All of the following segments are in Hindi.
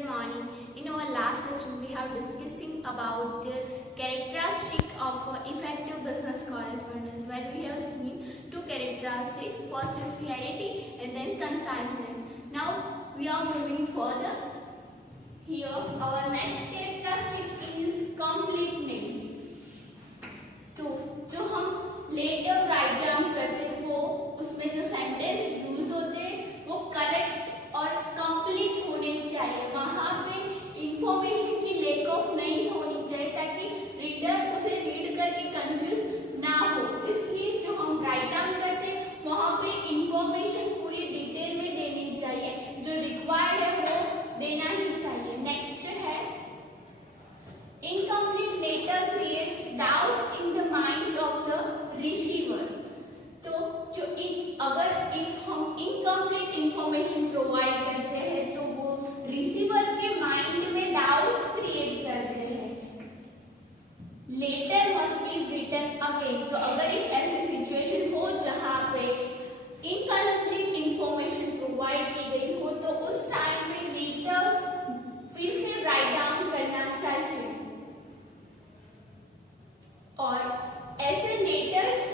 good morning. In our last session, we have discussing about the characteristic of effective business correspondence, where we have seen two characteristics. First is clarity and then conciseness. Now we are moving further. Here, our next characteristic is completeness. तो जो हम लेटर राइट डाउन करते हैं वो उसमें जो सेंटेंस यूज होते हैं वो करेक्ट और कंप्लीट होने चाहिए. वहाँ पे इंफॉर्मेशन की लेक ऑफ नहीं होनी चाहिए ताकि रीडर उसे रीड करके कंफ्यूज ना हो. इसलिए जो हम राइट डाउन करते हैं वहाँ पे इंफॉर्मेशन पूरी डिटेल में देनी चाहिए. जो रिक्वायर्ड है वो देना ही चाहिए. नेक्स्ट है incomplete letter creates doubts in the minds of the receiver. तो जो अगर if हम incomplete information provide करते हैं तो वो receiver के mind में doubts create करते हैं. Letter must be written again. तो अगर एक ऐसी situation हो जहाँ पे incomplete information provide की गई हो तो उस टाइम में letter फिर से write down करना चाहिए. और ऐसे लेटर्स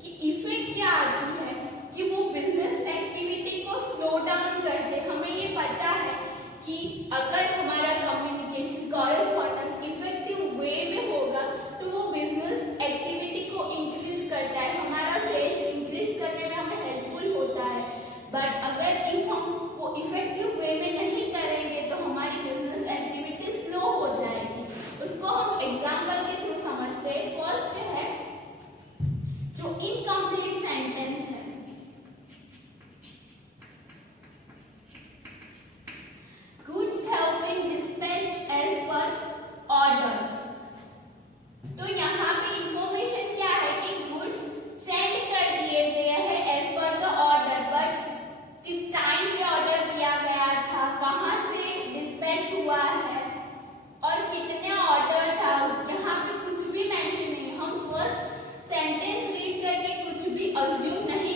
की इफेक्ट क्या आती है कि वो बिजनेस एक्टिविटी को स्लो डाउन कर दे. हमें ये पता है कि अगर हमारा कम्युनिकेशन कॉरेस्पॉन्डेंस इफेक्टिव वे में होगा तो वो बिजनेस एक्टिविटी को इंक्रीज करता है, हमारा सेल्स इंक्रीज करने में हमें हेल्पफुल होता है. बट अगर इफ हम वो इफेक्टिव वे में नहीं करेंगे तो हमारी बिजनेस एक्टिविटी स्लो हो जाएगी. उसको हम एग्जाम्पल के थ्रू समझते हैं. फर्स्ट है जो इनकम्प्लीट सेंटेंस है. Goods have been dispatched as per order. तो यहाँ पे इंफॉर्मेशन क्या है कि गुड्स सेंड कर दिए गए हैं as per the order. But किस टाइम पे ऑर्डर दिया गया था, कहाँ से डिस्पैच हुआ है और कितने ऑर्डर था, यहाँ पे कुछ भी मेंशन नहीं. हम फर्स्ट सेंटेंस रीड करके कुछ भी अज्यूम नहीं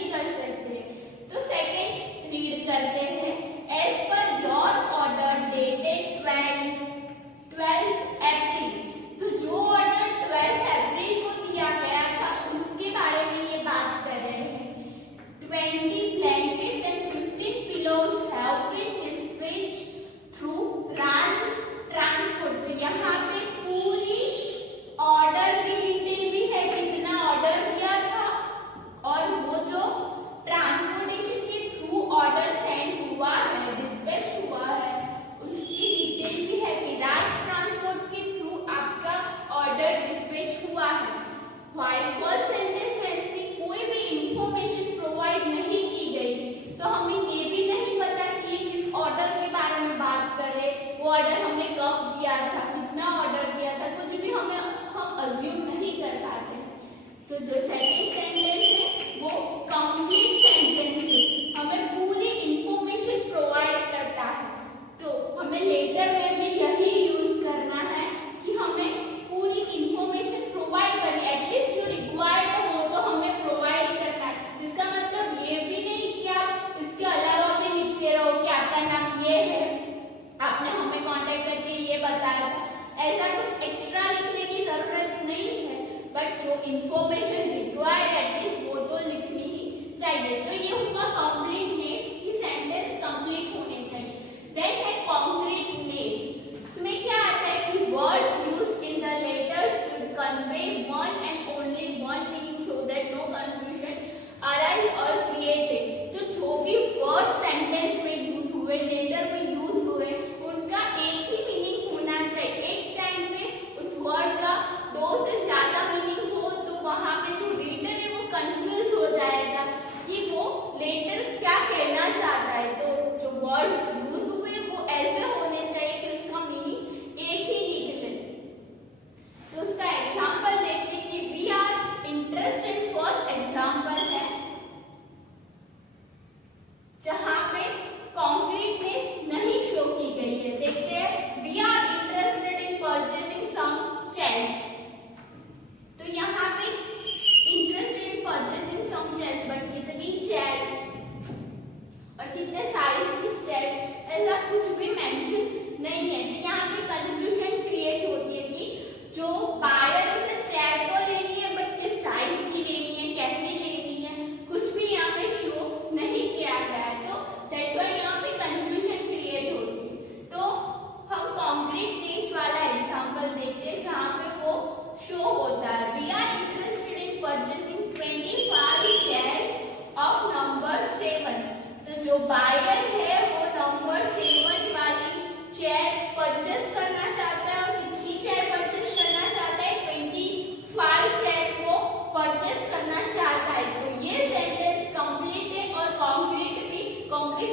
बायर है वो नंबर 7 वाली चेयर परचेस करना चाहता है और कितनी चेयर परचेस करना चाहता है, 25 चेयर वो परचेस करना चाहता है। तो ये सेंटेंस कंप्लीट है और कॉन्क्रीट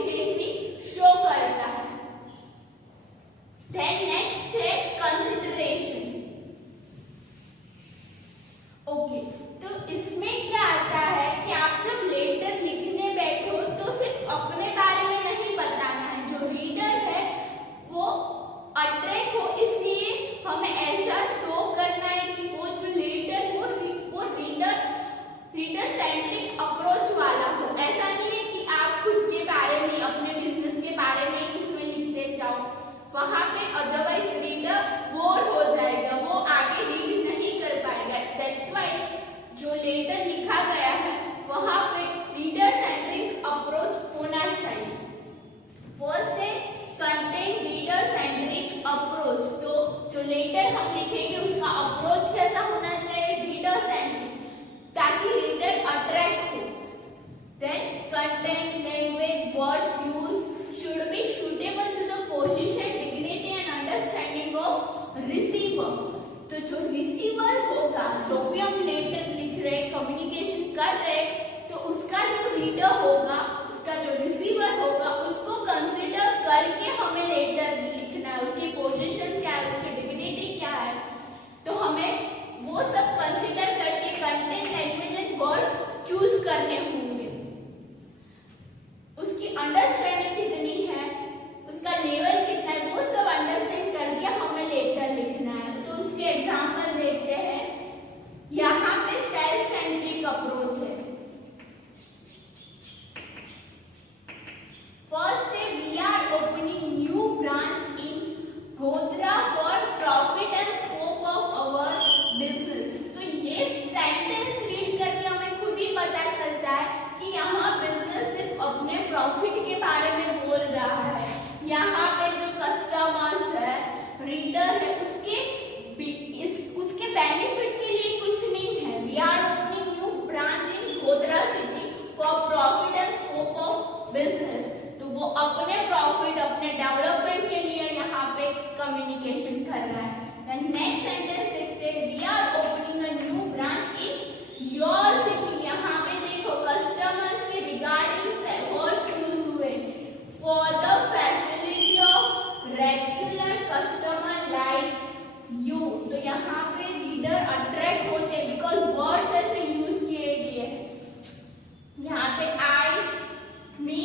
बेस भी शो करता है। देन नेक्स्ट है कंसिडरेशन। ओके, तो इसमें क्या आता है कि आप जब लेटर लिखने बैठो तो सिर्फ अपने बारे में नहीं बताना है, जो रीडर है वो अट्रैक्ट हो, इसलिए हमें ऐसा शो करना है कि वो जो लीडर वो रीडर सेंट्रिक अप्रोच वाला हो। ऐसा नहीं है कि आप खुद के बारे में, अपने बिजनेस के बारे में इसमें लिखते जाओ, वहां पे अदरवाइज रीडर बोर हो जाएगा, वो आगे रीड नहीं कर पाएगा। दैट्स व्हाई जो लेटर लिखा गया है वहां पे रीडर सेंट्रिक अप्रोच होना चाहिए। फर्स्ट है कंटेंट रीडर सेंट्रिक अप्रोच। तो जो लेटर हम लिखेंगे उसका अप्रोच कैसा होना चाहिए, रीडर सेंट्रिक, ताकि रीडर अट्रैक्ट हो। Then content language words use should be suitable to the position, dignity and understanding of receiver। तो जो रिसीवर होगा, जो भी हम लेटर लिख रहे, कम्युनिकेशन कर रहे, तो उसका जो रीडर होगा, उसका जो रिसीवर होगा, उसको कंसीडर करके हमें लेटर लिखना है। उसकी पोजीशन क्या है, उसकी डिग्निटी क्या है, तो हमें वो सब कंसीडर करके content language and words choose करने होंगे। उसकी अंडरस्टैंडिंग कितनी है, उसका लेवल कितना है, वो सब अंडरस्टैंड करके हमें लेटर लिखना है। तो उसके एग्जांपल देखते हैं। यहाँ पे सेल्फ सेंट्रिक अप्रोच है। फर्स्ट है we are opening new branch in Godhra for profit and scope of our business. तो ये सेंटेंस रीड करके हमें खुद ही पता चलता है कि यहाँ बिजनेस सिर्फ अपने प्रॉफिट के बारे में बोल रहा है। यहाँ पे जो कस्टमर्स है, रीडर है, उसके बेनिफिट के लिए कुछ नहीं है। We are opening new branch in Godhra city for profit and scope of business. तो वो अपने प्रॉफिट, अपने डेवलपमेंट के लिए यहाँ पे कम्युनिकेशन कर रहा है। नेक्स्ट सेंटेंस देखते हैं। We are opening a new branch in your city. यहाँ पे देखो कस्टमर के रिगार्डिंग वर्ड्स यूज हुए, for the facility of regular customer like you. तो यहाँ पे रीडर अट्रैक्ट होते हैं बिकॉज वर्ड्स ऐसे यूज किए गए हैं। यहाँ पे आई, मी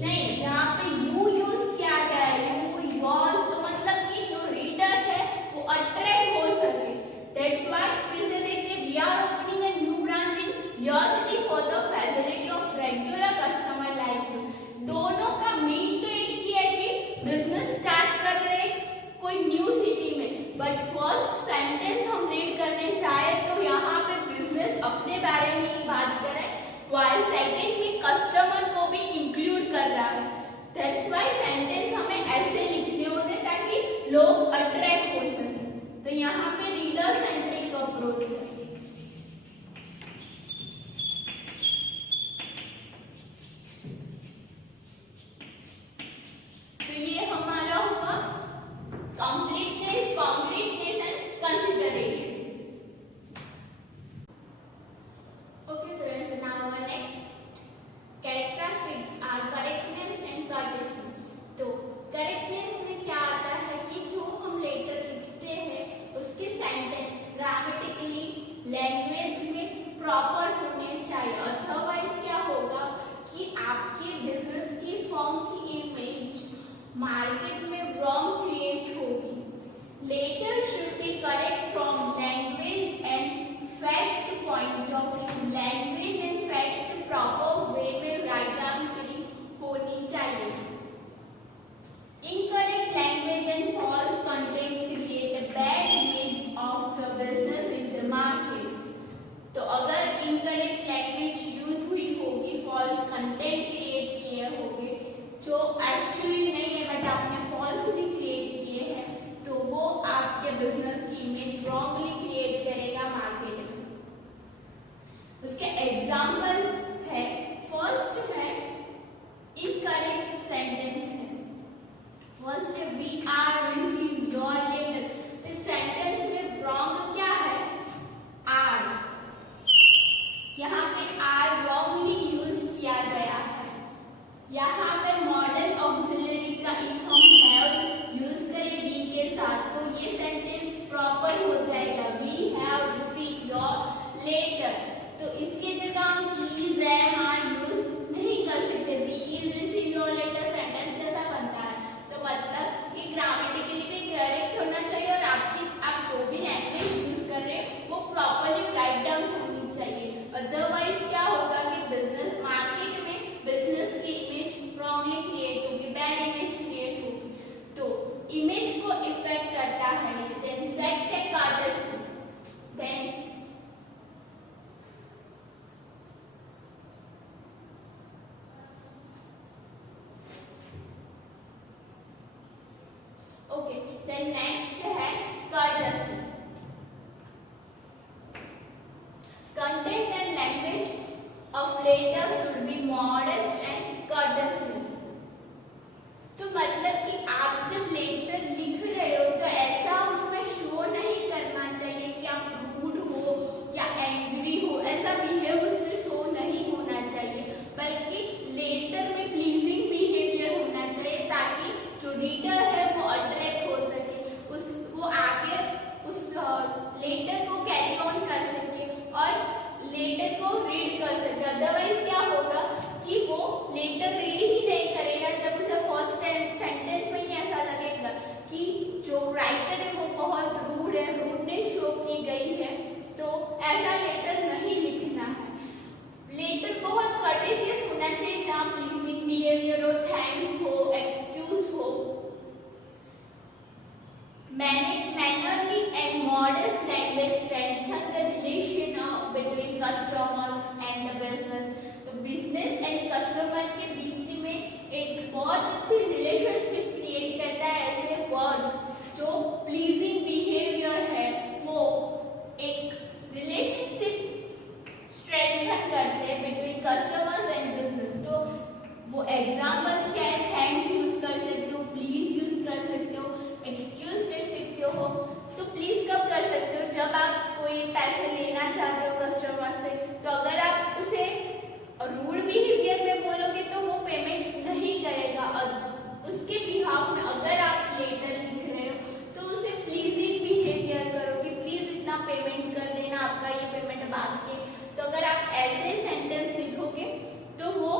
नहीं, यहाँ पे यू यूज किया गया है, यू, योर्स। तो मतलब कि जो रीडर है वो अट्रैक्ट हो सके। दैट्स व्हाई फिर से देखते हैं। We are opening a new branch in your city for the facility of regular customer like you. दोनों का मीन तो एक ही है कि बिजनेस स्टार्ट कर रहे कोई न्यू सिटी में, बट फर्स्ट सेंटेंस हम रीड करने चाहे तो यहाँ पे बिजनेस अपने बारे में ही बात कर रहे हैं, while सेकंड में कस्टमर को भी इंक्लूड कर रहा है। दैट्स व्हाई सेंटेंस हमें ऐसे लिखने होते ताकि लोग अट्रैक्ट हो सके। तो यहाँ पे रीडर सेंट्रिक अप्रोच है। तो ये हमारा हुआ completeness, concreteness and consideration. Okay students, now our next characteristics are correctness and courtesy। तो correctness में क्या आता है कि जो हम लेटर लिखते हैं उसके सेंटेंस ग्रामेटिकली, लैंग्वेज में प्रॉपर होने चाहिए। अदरवाइज क्या होगा कि आपके बिजनेस की फॉर्म की इमेज मार्केट में रॉन्ग क्रिएट होगी। Letter should be correct from language and fact point of view. Language and fact proper way में राइट डाउन करी होनी चाहिए। Incorrect language and false content create a bad image of the business in the market. तो अगर इनकरेक्ट लैंग्वेज यूज हुई होगी, फॉल्स कंटेंट क्रिएट किए होंगे जो एक्चुअली नहीं है बट आपने फॉल्सली क्रिएट किए हैं, तो वो आपके बिजनेस की इमेज रॉन्गली क्रिएट करेगा मार्केट में। उसके एग्जाम्पल है, फर्स्ट है इनकरेक्ट देन नेक्स्ट है courtesy. Content and language of letters should be modest and courteous. तो मतलब कि आप जब लेटर लिख रहे हो तो ऐसा उसमें शो नहीं करना चाहिए कि आप रूड हो या एंग्री हो, ऐसा बिहेव उसमें शो नहीं होना चाहिए, बल्कि लेटर में प्लीजिंग बिहेवियर होना चाहिए ताकि जो रीडर है वो अट्रैक्ट हो सके, वो आगे उस लेटर को कैरी ऑन कर सके और लेटर को रीड कर सके। अदरवाइज क्या होगा कि वो लेटर रीड ही नहीं करेगा जब उसे फर्स्ट सेंटेंस में ही ऐसा लगेगा कि जो राइटर है वो बहुत रूड है, रूडनेस शो की गई है, तो ऐसा लेटर नहीं लिखना है। लेटर बहुत कर्टेशियस होना चाहिए जहाँ प्लीजिंग बिहेवियर हो, थैंक्स हो, एक्सक्यूज हो। Mannerly and modest language strengthen the relation between customers and the business. तो बिजनेस एंड कस्टमर के बीच में एक बहुत अच्छी रिलेशनशिप क्रिएट करता है ऐसे वर्ड्स जो प्लीजिंग बिहेवियर है, वो एक रिलेशनशिप स्ट्रेंथन करते हैं बिटवीन कस्टमर्स एंड बिजनेस। तो वो एग्जांपल्स क्या है, थैंक्स यूज कर सकते हो, प्लीज यूज कर सकते हो, एक्सक्यूज दे सकते हो। तो प्लीज कब कर सकते हो, जब आप कोई पैसे लेना चाहते हो कस्टमर से, तो अगर आप उसे रूड बिहेवियर में बोलोगे तो वो पेमेंट नहीं करेगा, और उसके बिहाफ में अगर आप लेटर लिख रहे हो तो उसे प्लीजिंग बिहेवियर करो कि प्लीज इतना पेमेंट कर देना, आपका ये पेमेंट बाकी है। तो अगर आप ऐसे सेंटेंस लिखोगे तो वो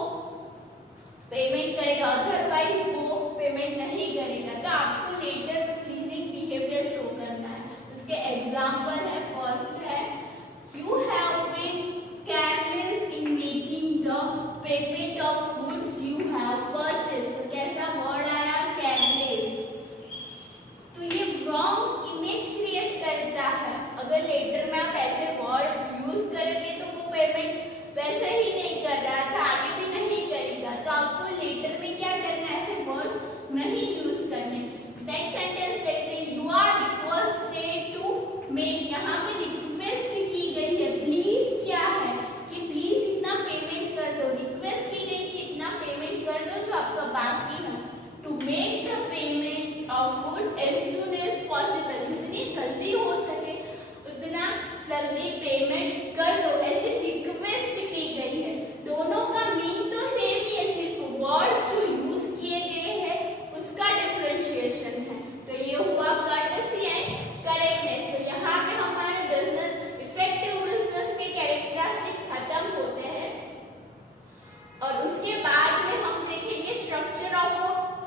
पेमेंट करेगा, अदरवाइज वो पेमेंट नहीं करेगा। तो आपको लेटर में प्लीजिंग बिहेवियर शो करना है। उसके एग्जांपल है, फर्स्ट है you have been careless in making the payment of goods you have purchased. तो कैसा वर्ड आया, केयरलेस। तो ये रॉन्ग इमेज क्रिएट करता है। अगर लेटर में आप ऐसे वर्ड यूज करोगे तो वो पेमेंट वैसे ही नहीं कर रहा था, आगे भी नहीं करेगा। तो आपको लेटर में क्या करना है, ऐसे वर्ड्स नहीं यूज करने। नेक्स्ट सेंटेंस देखते हैं, you are requested to make. यहाँ पे रिक्वेस्ट की गई है, प्लीज क्या है कि प्लीज इतना पेमेंट कर दो, रिक्वेस्ट की गई कि इतना पेमेंट कर दो जो आपका बाकी है। To make the payment of goods as soon as possible, जितनी जल्दी हो सके उतना जल्दी पेमेंट कर दो, ऐसे रिक्वेस्ट की गई है। दोनों का मीन तो सेम ही है, सिर्फ वर्ड्स जो यूज किए गए हैं उसका डिफरेंशिएशन है। तो ये हुआ कर्टेसी एंड करेक्टनेस। तो यहाँ पे हमारे बिजनेस इफेक्टिव बिजनेस के कैरेक्टरिस्टिक खत्म होते हैं, और उसके बाद में हम देखेंगे स्ट्रक्चर ऑफ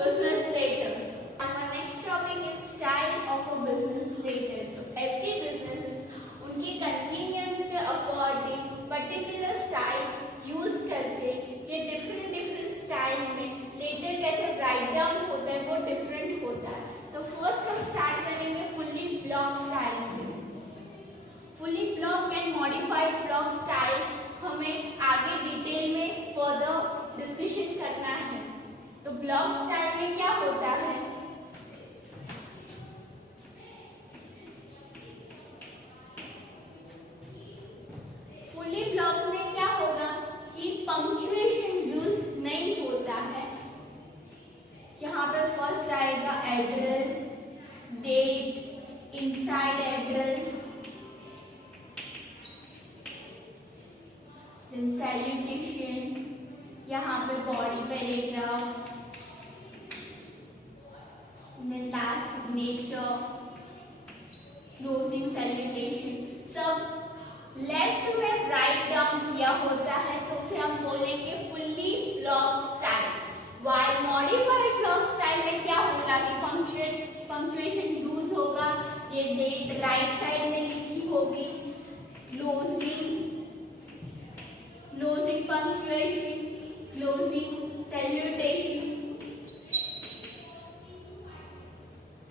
बिजनेस लेटर्स। हमारा next topic is style of a business letter. तो एवरी बिजनेस उनकी कन्वीनियंस के अकॉर्डिंग पर्टिकुलर स्टाइल यूज करते हैं। ये डिफरेंट स्टाइल में लेटर कैसे राइट डाउन होता है वो डिफरेंट होता है। तो फर्स्ट हम स्टार्ट करेंगे फुल्ली ब्लॉक स्टाइल से। Fully block and modified block style हमें आगे डिटेल में फर्दर डिस्कशन करना है। तो ब्लॉक स्टाइल में क्या होता है, फुल्ली ब्लॉक में क्या होगा कि पंक्चुएशन यूज नहीं होता है। यहाँ पे फर्स्ट आएगा address, date, inside address, then salutation, यहाँ पे body paragraph, then last signature, closing salutation, सब लेफ्ट में राइट डाउन किया होता है। तो उसे हम बोलेंगे fully block style. While modified block style में क्या होगा कि पंक्चुएशन यूज होगा, ये डेट राइट साइड में लिखी होगी, closing punctuation, closing salutation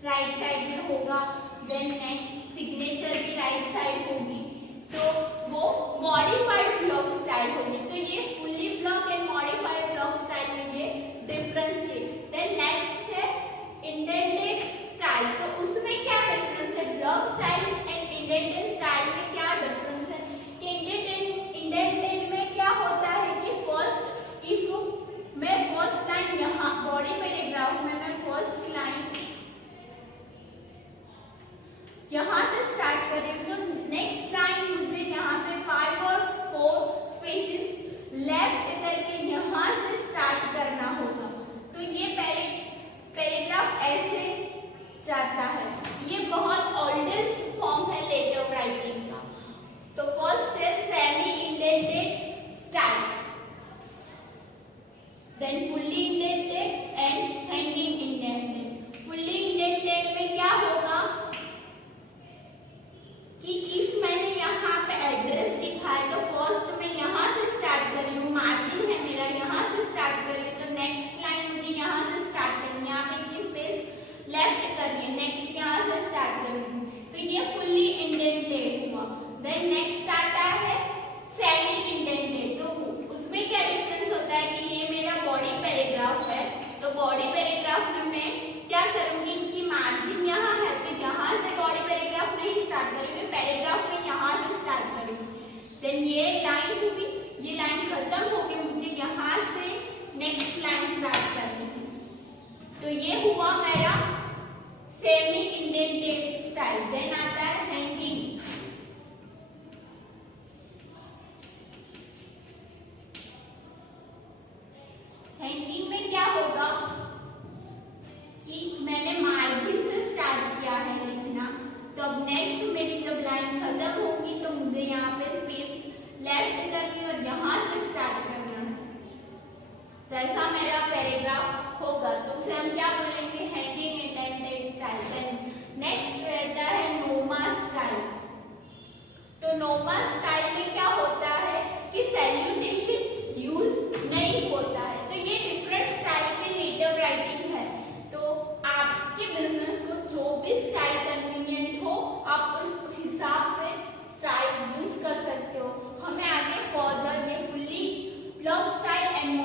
right side में होगा। देन नेक्स्ट सिग्नेचर भी राइट साइड होगी, तो वो मॉडिफाइड ब्लॉक स्टाइल होगी। तो ये fully block and modified block style में ये डिफरेंस है। देन नेक्स्ट है इंटेंडेड स्टाइल। तो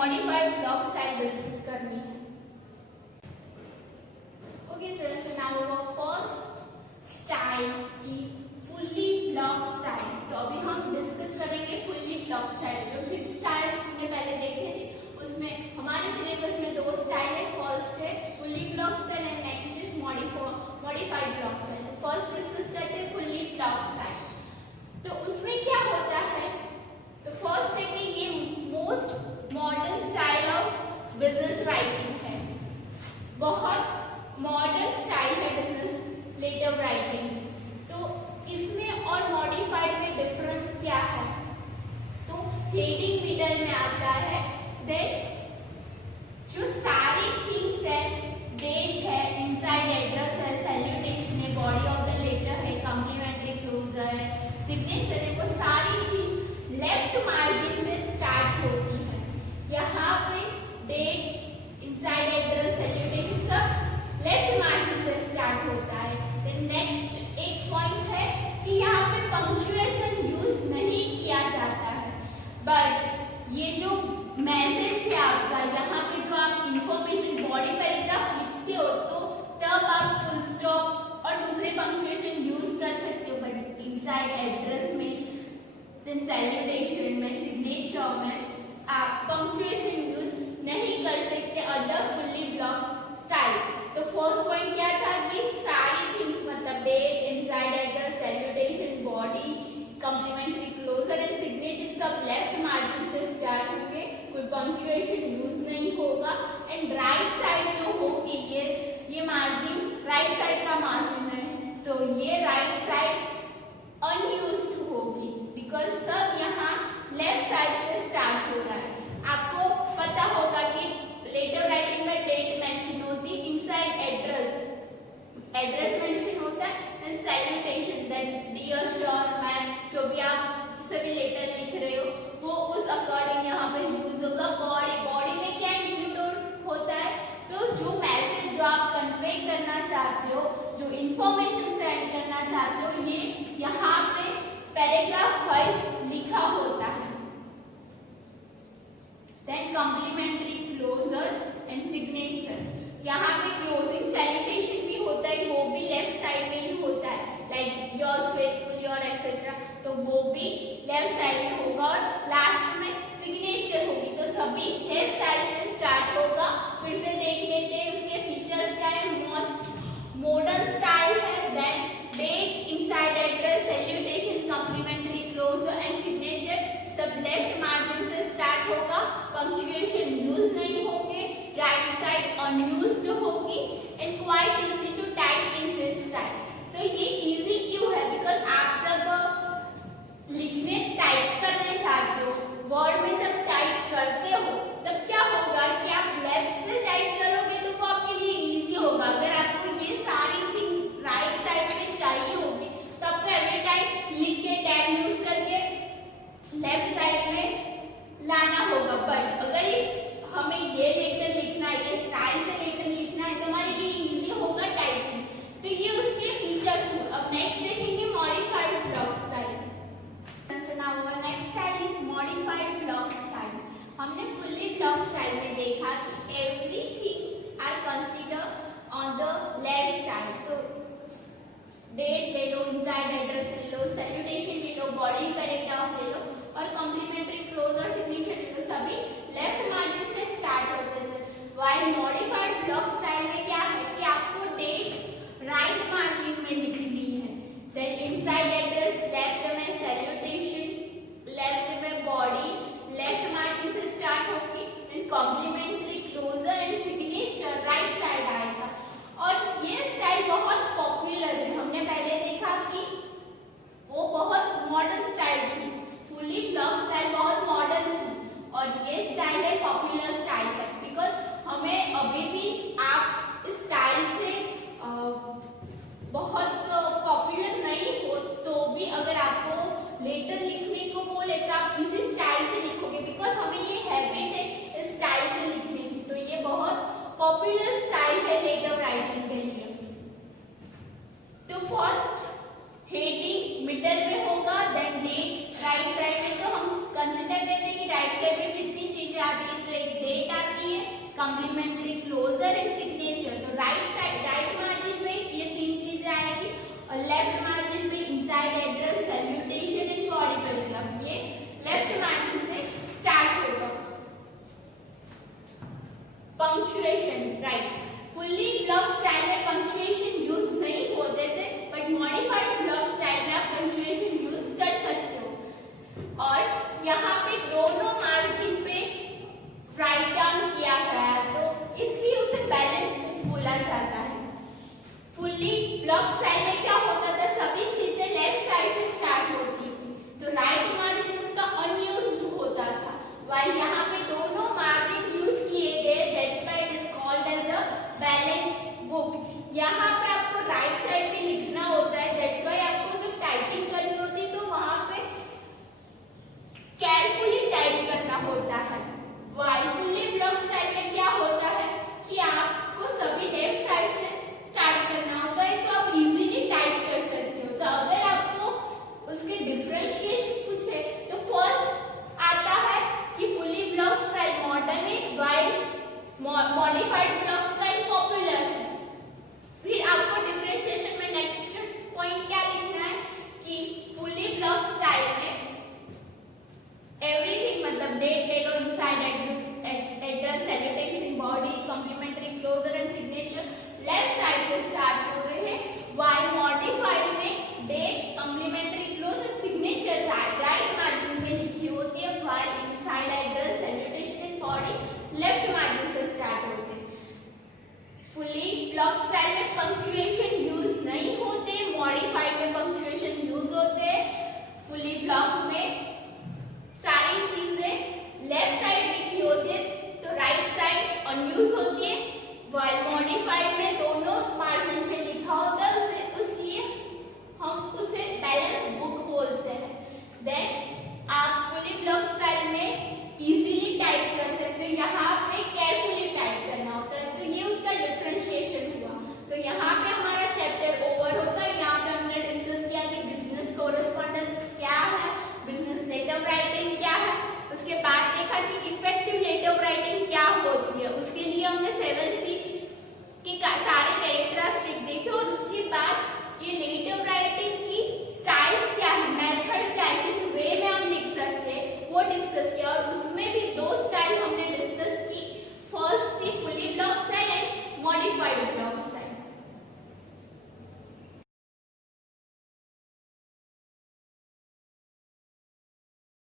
मॉडिफाइड ब्लॉक स्टाइल डिस्कस करनी है। Okay students, so now our first style is fully block style. तो अभी हम डिस्कस करेंगे फुल्ली ब्लॉक स्टाइल। जो 6 स्टाइल्स हमने पहले देखे थे उसमें हमारे सिलेबस में 2 स्टाइल है। फर्स्ट है fully block style and next is modified block style. First discuss करते हैं फुल्ली ब्लॉक स्टाइल। तो उसमें क्या होता है, तो फर्स्ट है कि ये most modern style of business writing है, बहुत मॉडर्न स्टाइल है बिजनेस लेटर राइटिंग। तो इसमें और मॉडिफाइड में डिफरेंस क्या है, तो हेडिंग मिडल में आता है, देन जो सारी थिंग्स है, डेट है, इनसाइड एड्रेस है, सैल्यूटेशन है, बॉडी ऑफ द लेटर है, कॉम्प्लीमेंट्री क्लोजर है, सिग्नेचर है, वो सारी थिंग लेफ्ट मार्जिन से स्टार्ट होती है। यहाँ पे डेट, इनसाइड एड्रेस, सैल्यूटेशन सब लेफ्ट मार्जिन से स्टार्ट होता है। देन नेक्स्ट एक पॉइंट है कि यहाँ पे पंक्चुएशन यूज नहीं किया जाता है, बट ये जो मैसेज है आपका, यहाँ पे जो आप इंफॉर्मेशन बॉडी पैराग्राफ लिखते हो तो तब आप फुल स्टॉप और दूसरे पंक्चुएशन यूज कर सकते हो, बट इनसाइड एड्रेस में, देन सैल्यूटेशन में, सिग्नेचर में आप पंक्चुएशन यूज नहीं कर सकते अंडर फुल्ली ब्लॉक स्टाइल। तो फर्स्ट पॉइंट क्या था कि सारी थिंग्स मतलब date, inside address, salutation, body, complimentary closure and signature सब लेफ्ट मार्जिन से स्टार्ट होंगे, कोई पंक्चुएशन यूज नहीं होगा। एंड राइट साइड जो होगी, ये मार्जिन राइट साइड का मार्जिन है, तो ये राइट साइड अनयूज्ड होगी बिकॉज सब यहाँ लेफ्ट साइड से स्टार्ट हो रहा है। आपको पता होगा कि लेटर राइटिंग में डेट मेंशन होती है, इनसाइड एड्रेस मेंशन होता है, then salutation, then dear sure man, जो भी आप सभी लेटर लिख रहे हो वो उस अकॉर्डिंग यहाँ पे यूज होगा। बॉडी में क्या इंक्लूड होता है, तो जो मैसेज जो आप कन्वे करना चाहते हो, जो इंफॉर्मेशन सेंड करना चाहते हो, ये यहाँ पे पैराग्राफ वाइज लिखा होता है। Then complimentary closure and signature, यहाँ पे क्लोजिंग सैल्यूटेशन भी होता है, वो भी लेफ्ट साइड में ही होता है, लाइक योर्स फेथफुली और एटसेट्रा, तो वो भी लेफ्ट साइड में होगा। और लास्ट में सिग्नेचर होगी, तो सभी हेयर स्टाइल से स्टार्ट होगा। फिर से देख लेते हैं उसके फीचर्स क्या है। मोस्ट मॉडर्न स्टाइल है, then date, inside address, salutation, complimentary closure and signature सब लेफ्ट मार्जिन से स्टार्ट होगा, पंक्चुएशन यूज नहीं होंगे, राइट साइड अनयूज्ड होगी and quite easy to type in this style. तो ये इजी क्यों है, बिकॉज आप जब लिखने टाइप करने चाहते हो, वर्ड में जब टाइप करते हो तब क्या होगा कि आप लेफ्ट से टाइप करोगे तो वो आपके लिए इजी होगा। अगर आपको ये सारी थिंग राइट साइड में चाहिए होगी तो आपको एवरी टाइम लिख के टैब यूज करके लेफ्ट साइड में लाना होगा। बट अगर हमें ये लेटर लिखना है, ये स्टाइल से लेटर लिखना है, तो हमारे लिए इजी होगा टाइपिंग। तो ये उसके फीचर्स हैं। अब नेक्स्ट देखेंगे modified block style. Now next style is modified block style. हमने फुल्ली ब्लॉक स्टाइल में देखा कि everything are consider on the left side. तो डेट ले लो, इनसाइड एड्रेस ले लो, सैल्यूटेशन ले लो, बॉडी पैराग्राफ ले लो और कॉम्प्लीमेंट्री क्लोजर, सिग्नेचर ले लो, सभी लेफ्ट मार्जिन से स्टार्ट होते थे। वाइल मॉडिफाइड ब्लॉक स्टाइल में क्या है कि आपको डेट राइट मार्जिन में लिखनी है, देन इनसाइड एड्रेस लेफ्ट में, सैल्यूटेशन लेफ्ट में, बॉडी लेफ्ट मार्जिन से स्टार्ट होगी, then complimentary closure and signature right side आएगा। और ये स्टाइल बहुत पॉपुलर है, हमने पहले देखा कि वो बहुत मॉडर्न स्टाइल थी, फुल्ली ब्लॉक स्टाइल बहुत मॉडर्न थी, और ये स्टाइल है पॉपुलर स्टाइल है बिकॉज हमें अभी भी आप इस स्टाइल से बहुत पॉपुलर नहीं हो तो भी अगर आपको लेटर लिखने को बोले तो आप इसी स्टाइल से लिखोगे बिकॉज हमें ये हैबिट है इस स्टाइल से लिखने की। तो ये बहुत पॉपुलर स्टाइल है लेटर राइटिंग के लिए। तो फर्स्ट हेडिंग मिडल में होगा, देन डेट राइट साइड में। तो हम कंसिडर करते हैं कि राइट साइड में कितनी चीजें आती है, तो एक कॉम्प्लीमेंट्री क्लोजर एंड सिग्नेचर। तो राइट मार्जिन में ये तीन चीजें आएगी और लेफ्ट मार्जिन में inside address, salutation and body paragraph. ये लेफ्ट मार्जिन से स्टार्ट होगा। Punctuation, right, fully block style में पंक्चुएशन यूज नहीं होते थे, बट मॉडिफाइड ब्लॉक स्टाइल में आप पंक्चुएशन यूज कर सकते हो। और यहाँ पे दोनों मार्जिन पे राइट डाउन किया गया है, तो इसलिए उसे बैलेंस बुक बोला जाता है। फुल्ली ब्लॉक स्टाइल में क्या होता था, सभी चीजें लेफ्ट साइड से स्टार्ट होती थी, तो राइट मार्जिन उसका अनयूज्ड होता था, while यहाँ पे दोनों मार्जिन यूज किए गए, that's why it is called as a balance book. यहाँ पे आपको राइट साइड पे लिखना होता है, दैट्स व्हाई आपको जो टाइपिंग करनी होती है तो वहां पे केयरफुली टाइप करना होता है। while फुल्ली ब्लॉक स्टाइल में क्या होता है कि आपको सभी लेफ्ट साइड से स्टार्ट करना होता है, तो आप इजीली टाइप कर सकते हो। तो अगर आपको उसके डिफरेंशिएशन पूछे तो फर्स्ट आता है कि फुल्ली ब्लॉक स्टाइल मॉडर्न है, while modified block style popular है। फिर आपको डिफरेंशिएशन में नेक्स्ट पॉइंट क्या लिखना है कि फुल्ली ब्लॉक स्टाइल में एवरीथिंग, मतलब डेट ले लो, inside address, salutation, body, complimentary closure and signature left side से स्टार्ट हो रहे हैं, while मॉडिफाइड में date, complimentary closure, signature right margin में लिखी होती है, while inside address, salutation and body left margin से स्टार्ट होते हैं। फुल्ली ब्लॉक स्टाइल में पंक्चुएशन यूज नहीं होते, मॉडिफाइड में पंक्चुएशन यूज होते हैं। फुल्ली ब्लॉक में